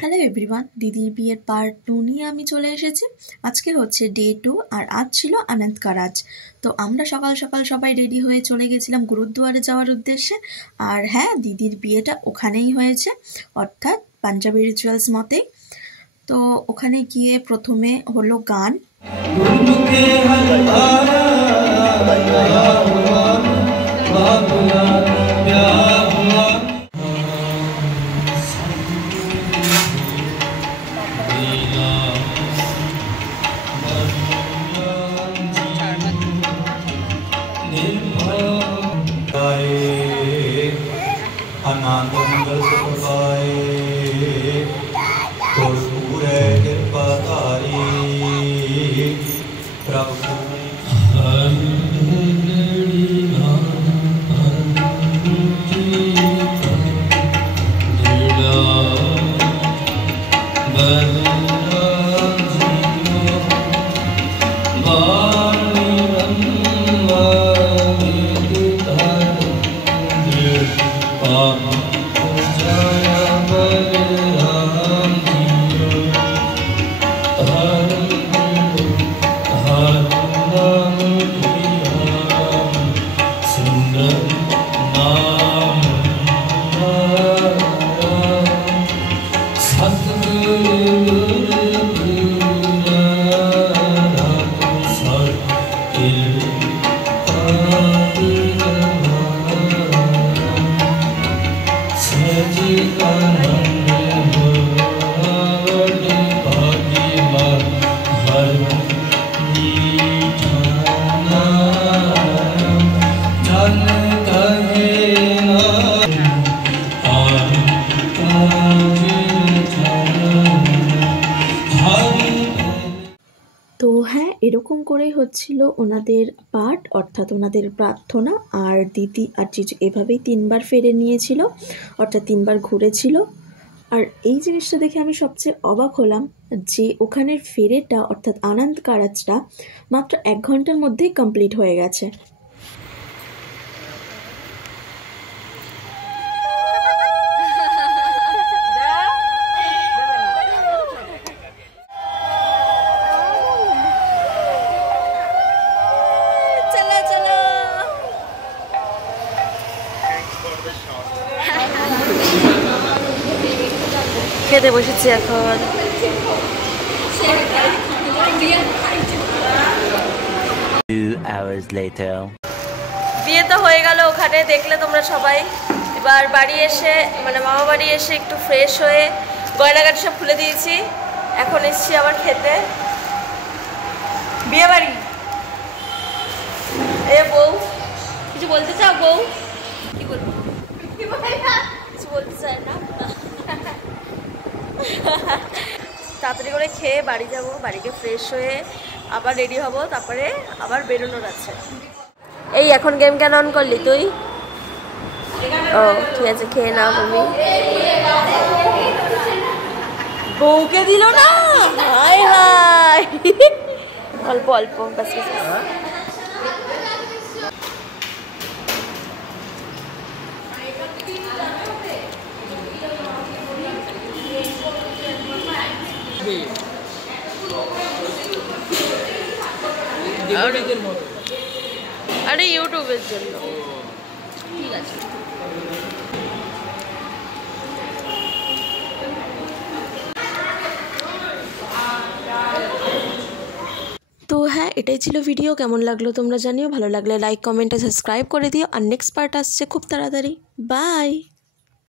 Hello everyone, দিদির বিয়ের part 2 নিয়ে আমি চলে এসেছি। আজকে হচ্ছে ডে 2 আর আজ ছিল আনন্দ কারাজ। তো আমরা সকাল সকাল সবাই রেডি হয়ে চলে গেছিলাম গুরুদ্বারে যাওয়ার উদ্দেশ্যে। আর হ্যাঁ, দিদির বিয়েটা ওখানেই হয়েছে, অর্থাৎ পাঞ্জাবি রিচুয়ালস মতেই। তো ওখানে গিয়ে প্রথমে হলো গান। তো হ্যাঁ, এরকম করেই হচ্ছিল ওনাদের পাঠ, অর্থাৎ ওনাদের প্রার্থনা। আর দিদি আর জিজু এভাবেই 3বার ফেরে নিয়েছিল, অর্থাৎ 3বার ঘুরেছিল। আর এই জিনিসটা দেখে আমি সবচেয়ে অবাক হলাম যে ওখানের ফেরেটা অর্থাৎ আনন্দ কারাজটা মাত্র 1 ঘন্টার মধ্যেই কমপ্লিট হয়ে গেছে। খেতে বসেছি এখন। বিয়ে তো হয়ে গেল ওখানে, দেখলে তোমরা সবাই। এবার বাড়ি এসে মানে মামা বাড়ি এসে একটু ফ্রেশ হয়ে গয়নাগাটি সব খুলে দিয়েছি। এখন এসছি আবার খেতে। বিয়ে বাড়ি এ বউ কিছু বলতে চাও? বউ কি বলবো, কিছু বলতে চায় না। তাড়াতাড়ি করে খেয়ে বাড়ি যাব, বাড়িতে ফ্রেশ হয়ে আবার রেডি হব, তারপরে আবার বেরোনোর আছে। এই এখন গেম কেন অন করলি তুই? ও ঠিক আছে, খেয়ে নাও তুমি। বউকে দিল না, হাই হাই। অল্প অল্প ব্যাস ব্যাস। আরে ইউটিউবের জন্য। ঠিক আছে। তো হ্যাঁ, এটাই ছিল ভিডিও। কেমন লাগলো তোমরা জানিও, ভালো লাগলে লাইক কমেন্ট সাবস্ক্রাইব করে দিও। আর নেক্সট পার্ট আসছে খুব তাড়াতাড়ি। বাই।